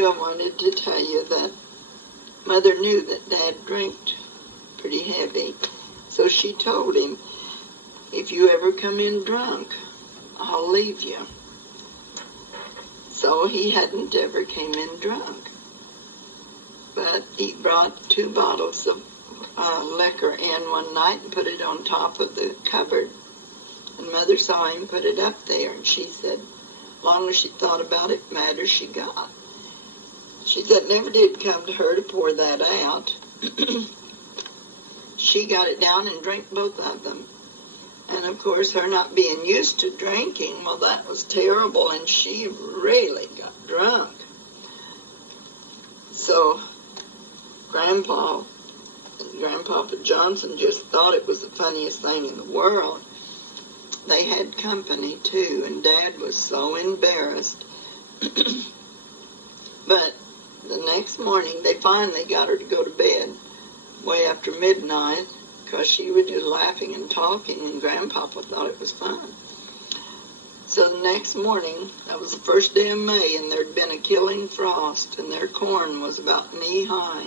too, I wanted to tell you that Mother knew that Dad drank pretty heavy. So she told him, if you ever come in drunk, I'll leave you. So he hadn't ever came in drunk. But he brought 2 bottles of liquor in one night and put it on top of the cupboard. And Mother saw him put it up there, and she said, as long as she thought about it, matter she got. She said it never did come to her to pour that out. She got it down and drank both of them. And of course, her not being used to drinking, well, that was terrible, and she really got drunk. So Grandpa and Grandpapa Johnson just thought it was the funniest thing in the world. They had company, too, and Dad was so embarrassed. But the next morning, they finally got her to go to bed way after midnight because she was just laughing and talking, and Grandpapa thought it was fun. So the next morning, that was the first day of May, and there'd been a killing frost, and their corn was about knee-high.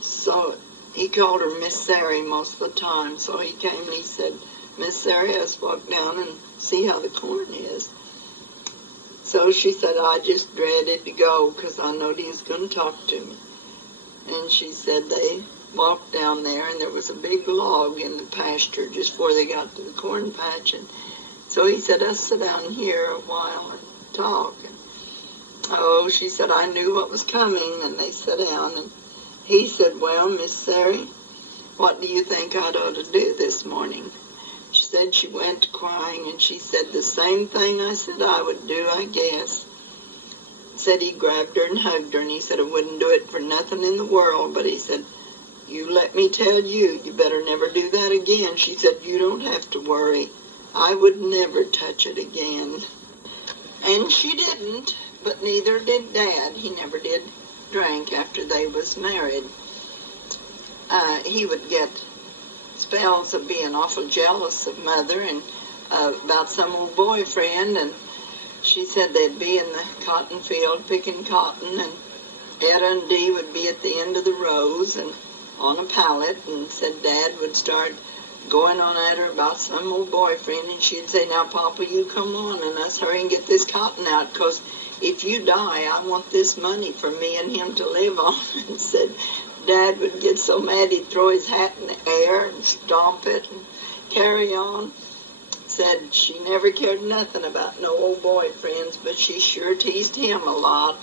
So he called her Miss Sari most of the time. So he came and he said, Miss Sari, let's walk down and see how the corn is. So she said, I just dreaded to go because I knowed he was going to talk to me. And she said they walked down there, and there was a big log in the pasture just before they got to the corn patch. And so he said, let's sit down here a while and talk. And, oh, she said, I knew what was coming. And they sat down, and he said, well, Miss Sari, what do you think I ought to do this morning? She said she went crying, and she said the same thing I said I would do, I guess. Said he grabbed her and hugged her, and he said I wouldn't do it for nothing in the world, but he said, you let me tell you, you better never do that again. She said, you don't have to worry. I would never touch it again. And she didn't, but neither did Dad. He never did drink after they was married. He would get spells of being awful jealous of Mother and about some old boyfriend, and she said they'd be in the cotton field picking cotton, and Etta and Dee would be at the end of the rows and on a pallet, and said Dad would start going on at her about some old boyfriend, and she'd say, now, Papa, you come on, and let's hurry and get this cotton out, because if you die, I want this money for me and him to live on. And said Dad would get so mad he'd throw his hat in the air and stomp it and carry on. Said she never cared nothing about no old boyfriends, but she sure teased him a lot.